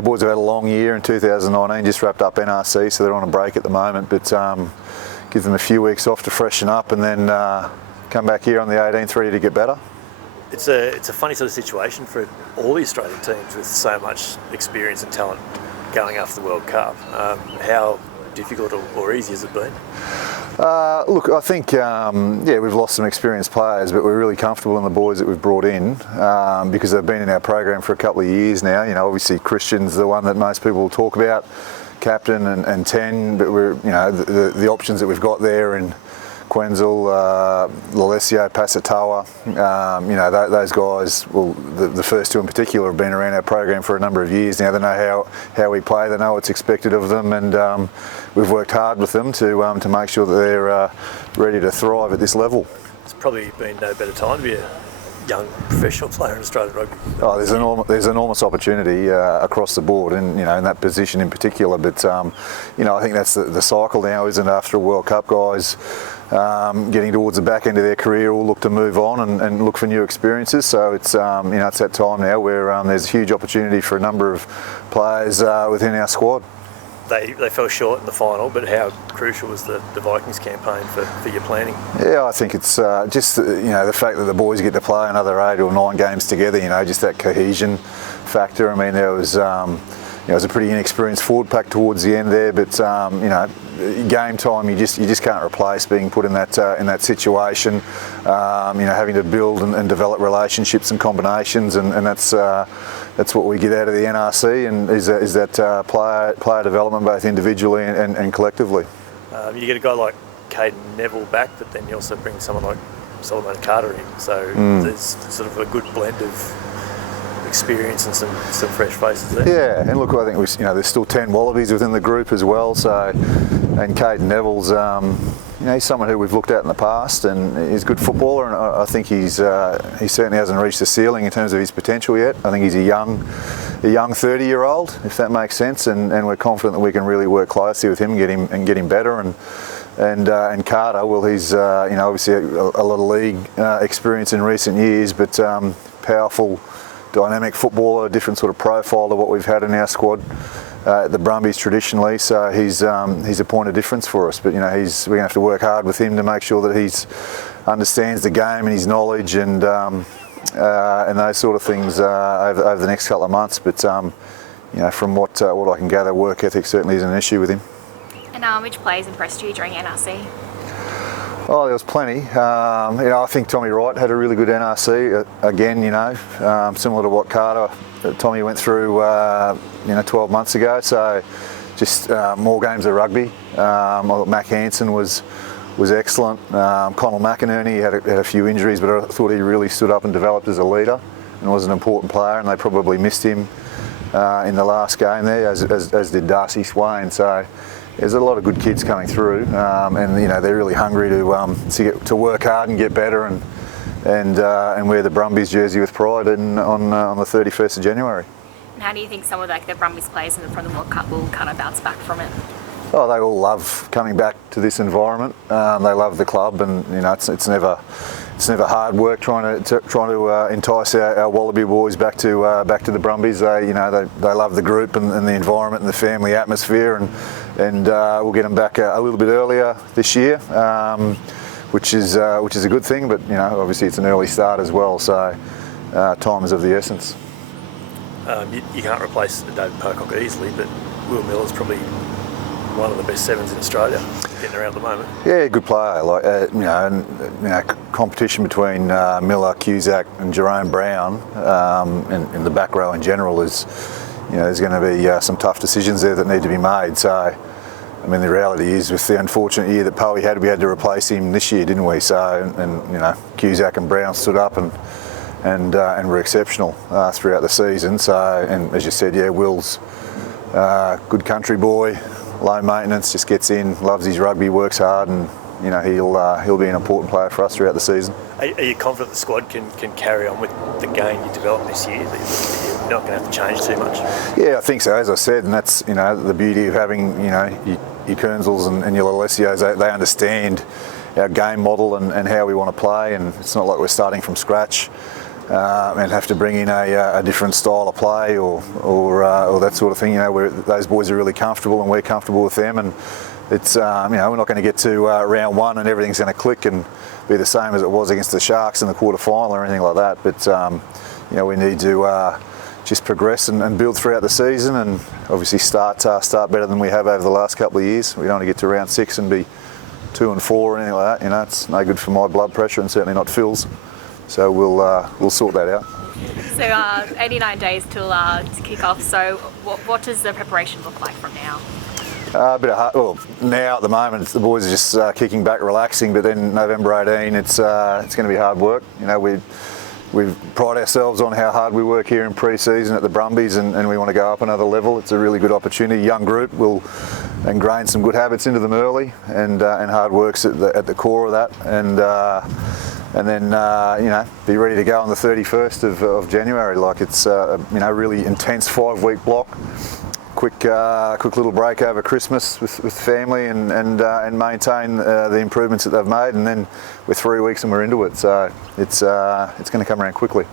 boys have had a long year in 2019, just wrapped up NRC, so they're on a break at the moment, but give them a few weeks off to freshen up and then come back here on the 18th ready to get better. It's a funny sort of situation for all the Australian teams with so much experience and talent going after the World Cup. How difficult or easy has it been? Look, I think, we've lost some experienced players, but we're really comfortable in the boys that we've brought in because they've been in our program for a couple of years now. Obviously Christian's the one that most people will talk about, captain and 10, but we're, the options that we've got there in Quenzel, Lalesio, Pasatoa, those guys, well, the first two in particular have been around our program for a number of years now. They know how we play, they know what's expected of them, and we've worked hard with them to make sure that they're ready to thrive at this level. It's probably been no better time to be a young professional player in Australian rugby. Oh, there's enormous opportunity across the board, and in that position in particular. But I think that's the cycle now, isn't it? After a World Cup, guys getting towards the back end of their career will look to move on and look for new experiences. So it's it's that time now where there's a huge opportunity for a number of players within our squad. They fell short in the final, but how crucial was the Vikings campaign for your planning? Yeah, I think it's just the fact that the boys get to play another 8 or 9 games together. Just that cohesion factor. I mean, there was it was a pretty inexperienced forward pack towards the end there, but game time you just can't replace being put in that situation. Having to build and develop relationships and combinations, and that's what we get out of the NRC, and is that player development both individually and collectively. You get a guy like Caden Neville back, but then you also bring someone like Solomon Carter in, so there's sort of a good blend of experience and some fresh faces there. Yeah, and look, I think there's still 10 Wallabies within the group as well. So, and Caden Neville's, he's someone who we've looked at in the past, and he's a good footballer, and I think he certainly hasn't reached the ceiling in terms of his potential yet. I think he's a young 30-year-old, if that makes sense, and we're confident that we can really work closely with him and get him better. And Carter, well, he's obviously a lot of league experience in recent years, but powerful, dynamic footballer, a different sort of profile to what we've had in our squad, the Brumbies traditionally. So he's a point of difference for us. But we're going to have to work hard with him to make sure that he understands the game and his knowledge and those sort of things over the next couple of months. But from what I can gather, work ethic certainly isn't an issue with him. And which players impressed you during NRC? Oh, there was plenty. I think Tommy Wright had a really good NRC. Again, similar to what Tommy went through, 12 months ago. So, just more games of rugby. I thought Mac Hansen was excellent. Connell McInerney had a few injuries, but I thought he really stood up and developed as a leader and was an important player. And they probably missed him in the last game there, as did Darcy Swain. So. There's a lot of good kids coming through, and they're really hungry to work hard and get better and wear the Brumbies jersey with pride on the 31st of January. And how do you think some of the Brumbies players from the World Cup will kind of bounce back from it? Oh, they all love coming back to this environment. They love the club, and it's never hard work trying to entice our Wallaby boys back to the Brumbies. They love the group and the environment and the family atmosphere, and we'll get them back a little bit earlier this year, which is a good thing. But obviously it's an early start as well, so time is of the essence. You can't replace David Pocock easily, but Will Miller's probably one of the best sevens in Australia getting around at the moment. Yeah, good player. Competition between Miller, Cusack, and Jerome Brown, and the back row in general is, there's going to be some tough decisions there that need to be made. So, the reality is, with the unfortunate year that Poey had, we had to replace him this year, didn't we? So, and Cusack and Brown stood up and were exceptional throughout the season. So, and as you said, Will's good country boy. Low maintenance, just gets in, loves his rugby, works hard, and he'll be an important player for us throughout the season. Are you confident the squad can carry on with the game you developed this year? That you're not going to have to change too much? Yeah, I think so. As I said, and that's the beauty of having your Kearnsels and your Lalesios. They understand our game model and how we want to play, and it's not like we're starting from scratch. and have to bring in a different style of play or that sort of thing. Those boys are really comfortable and we're comfortable with them, and it's we're not going to get to round one and everything's going to click and be the same as it was against the Sharks in the quarter final or anything like that. But we need to just progress and build throughout the season, and obviously start better than we have over the last couple of years. We don't want to get to round 6 and be 2 and 4 or anything like that. It's no good for my blood pressure and certainly not Phil's. So we'll sort that out. So 89 days till to kick off. So what does the preparation look like from now? A bit of hard. Well, now at the moment the boys are just kicking back, relaxing. But then November 18, it's going to be hard work. We pride ourselves on how hard we work here in pre-season at the Brumbies, and we want to go up another level. It's a really good opportunity. Young group will ingrain some good habits into them early, and hard work's at the core of that. And then be ready to go on the 31st of January. Like it's really intense 5-week block. Quick little break over Christmas with family and maintain the improvements that they've made, and then we're 3 weeks and we're into it. So it's going to come around quickly.